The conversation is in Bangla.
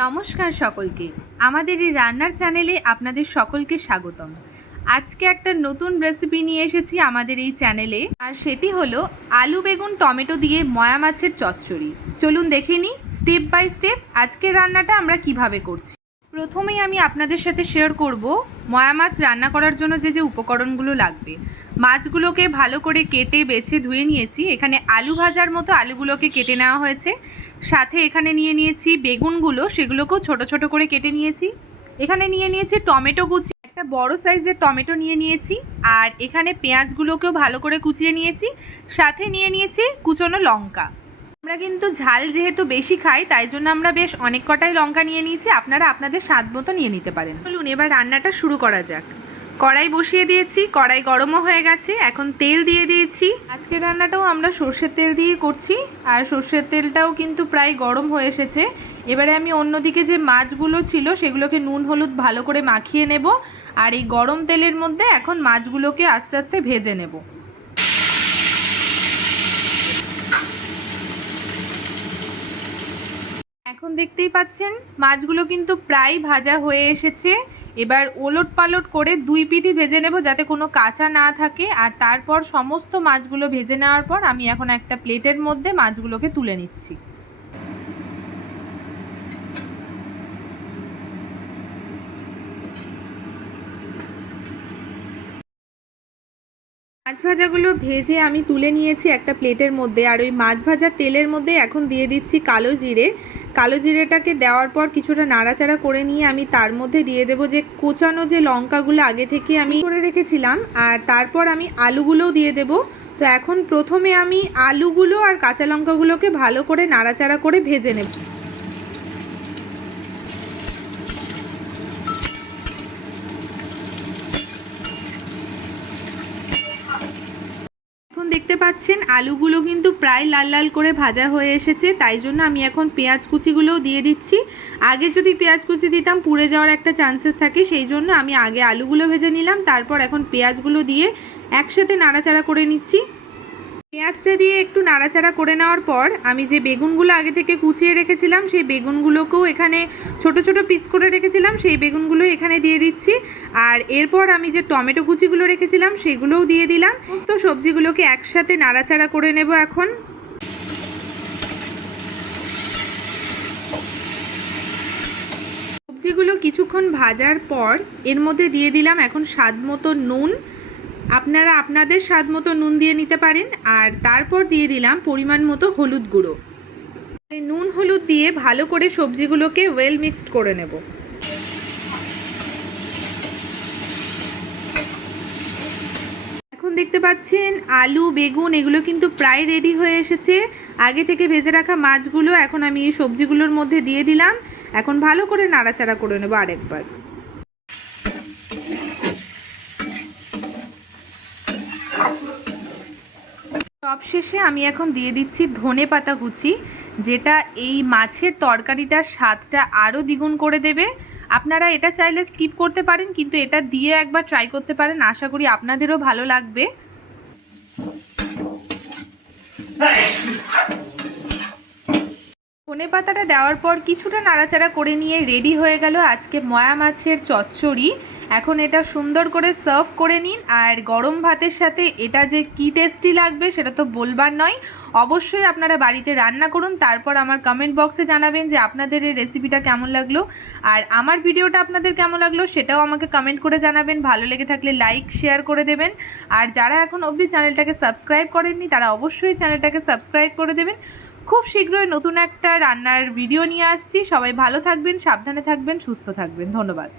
নমস্কার সকলকে। আমাদের এই রান্নার চ্যানেলে আপনাদের সকলকে স্বাগতম। আজকে একটা নতুন রেসিপি নিয়ে এসেছি আমাদের এই চ্যানেলে, আর সেটি হলো আলু বেগুন টমেটো দিয়ে ময়া মাছের চচ্চড়ি। চলুন দেখে নিই স্টেপ বাই স্টেপ আজকের রান্নাটা আমরা কিভাবে করছি। প্রথমেই আমি আপনাদের সাথে শেয়ার করব ময়া মাছ রান্না করার জন্য যে যে উপকরণগুলো লাগবে। মাছগুলোকে ভালো করে কেটে বেছে ধুয়ে নিয়েছি। এখানে আলু ভাজার মতো আলুগুলোকে কেটে নেওয়া হয়েছে। সাথে এখানে নিয়ে নিয়েছি বেগুনগুলো, সেগুলোকেও ছোট ছোট করে কেটে নিয়েছি। এখানে নিয়ে নিয়েছি টমেটো কুচি, একটা বড় সাইজের টমেটো নিয়ে নিয়েছি। আর এখানে পেঁয়াজগুলোকেও ভালো করে কুচিয়ে নিয়েছি। সাথে নিয়ে নিয়েছি কুচনো লঙ্কা। আমরা কিন্তু ঝাল যেহেতু বেশি খাই, তাই জন্য আমরা বেশ অনেক কটাই লঙ্কা নিয়ে নিয়েছি। আপনারা আপনাদের স্বাদ মতো নিয়ে নিতে পারেন। চলুন এবার রান্নাটা শুরু করা যাক। কড়াই বসিয়ে দিয়েছি, কড়াই গরমও হয়ে গেছে। এখন তেল দিয়ে দিয়েছি। আজকের রান্নাটাও আমরা সর্ষের তেল দিয়ে করছি, আর সর্ষের তেলটাও কিন্তু প্রায় গরম হয়ে এসেছে। এবারে আমি অন্যদিকে যে মাছগুলো ছিল সেগুলোকে নুন হলুদ ভালো করে মাখিয়ে নেব, আর এই গরম তেলের মধ্যে এখন মাছগুলোকে আস্তে আস্তে ভেজে নেব। এখন দেখতেই পাচ্ছেন মাছগুলো কিন্তু প্রায় ভাজা হয়ে এসেছে। এবার ওলট পালট করে দুই পিঠই ভেজে নেব যাতে কোনো কাঁচা না থাকে। আর তারপর সমস্ত মাছগুলো ভেজে নেওয়ার পর আমি এখন একটা প্লেটের মধ্যে মাছগুলোকে তুলে নিচ্ছি। মাছ ভাজাগুলো ভেজে আমি তুলে নিয়েছি একটা প্লেটের মধ্যে। আর ওই মাছ ভাজার তেলের মধ্যে এখন দিয়ে দিচ্ছি কালো জিরে। কালো জিরেটাকে দেওয়ার পর কিছুটা নাড়াচাড়া করে নিয়ে আমি তার মধ্যে দিয়ে দেবো যে কোচানো যে লঙ্কাগুলো আগে থেকে আমি করে রেখেছিলাম, আর তারপর আমি আলুগুলোও দিয়ে দেবো। তো এখন প্রথমে আমি আলুগুলো আর কাঁচা লঙ্কাগুলোকে ভালো করে নাড়াচাড়া করে ভেজে নেব। দেখতে পাচ্ছেন আলুগুলো কিন্তু প্রায় লাল লাল করে ভাজা হয়ে এসেছে, তাই জন্য আমি এখন পেঁয়াজ কুচিগুলোও দিয়ে দিচ্ছি। আগে যদি পেঁয়াজ কুচি দিতাম পুড়ে যাওয়ার একটা চান্সেস থাকে, সেই জন্য আমি আগে আলুগুলো ভেজে নিলাম, তারপর এখন পেঁয়াজগুলো দিয়ে একসাথে নাড়াচাড়া করে নিচ্ছি। পেঁয়াজটা দিয়ে একটু নাড়াচাড়া করে নেওয়ার পর আমি যে বেগুনগুলো আগে থেকে কুচিয়ে রেখেছিলাম সেই বেগুনগুলোকেও এখানে ছোট ছোট পিস করে রেখেছিলাম, সেই বেগুনগুলো এখানে দিয়ে দিচ্ছি। আর এরপর আমি যে টমেটো কুচিগুলো রেখেছিলাম সেগুলোও দিয়ে দিলাম। সমস্ত সবজিগুলোকে একসাথে নাড়াচাড়া করে নেব। এখন সবজিগুলো কিছুক্ষণ ভাজার পর এর মধ্যে দিয়ে দিলাম এখন স্বাদ মতো নুন। আপনারা আপনাদের স্বাদ মতো নুন দিয়ে নিতে পারেন। আর তারপর দিয়ে দিলাম পরিমাণ মতো হলুদ গুঁড়ো। নুন হলুদ দিয়ে ভালো করে সবজিগুলোকে ওয়েল মিক্সড করে নেব। এখন দেখতে পাচ্ছেন আলু বেগুন এগুলো কিন্তু প্রায় রেডি হয়ে এসেছে। আগে থেকে ভেজে রাখা মাছগুলো এখন আমি এই সবজিগুলোর মধ্যে দিয়ে দিলাম। এখন ভালো করে নাড়াচাড়া করে নেব আরেকবার। সবশেষে আমি এখন দিয়ে দিচ্ছি ধনেপাতা কুচি, যেটা এই মাছের তরকারিটার স্বাদটা আরও দ্বিগুণ করে দেবে। আপনারা এটা চাইলে স্কিপ করতে পারেন, কিন্তু এটা দিয়ে একবার ট্রাই করতে পারেন, আশা করি আপনাদেরও ভালো লাগবে। ধনেপাতাটা দেওয়ার পর কিছুটা নাড়াচাড়া করে নিয়ে রেডি হয়ে গেল আজকে ময়া মাছের চচ্চড়ি। এখন এটা সুন্দর করে সার্ভ করে নিন। আর গরম ভাতের সাথে এটা যে কি টেস্টি লাগবে সেটা তো বলবার নয়। অবশ্যই আপনারা বাড়িতে রান্না করুন, তারপর আমার কমেন্ট বক্সে জানাবেন যে আপনাদের এই রেসিপিটা কেমন লাগলো। আর আমার ভিডিওটা আপনাদের কেমন লাগলো সেটাও আমাকে কমেন্ট করে জানাবেন। ভালো লেগে থাকলে লাইক শেয়ার করে দেবেন। আর যারা এখন অবধি চ্যানেলটাকে সাবস্ক্রাইব করেননি তারা অবশ্যই চ্যানেলটাকে সাবস্ক্রাইব করে দেবেন। খুব শীঘ্রই নতুন একটা রান্নার ভিডিও নিয়ে আসছি। সবাই ভালো থাকবেন, সাবধানে থাকবেন, সুস্থ থাকবেন। ধন্যবাদ।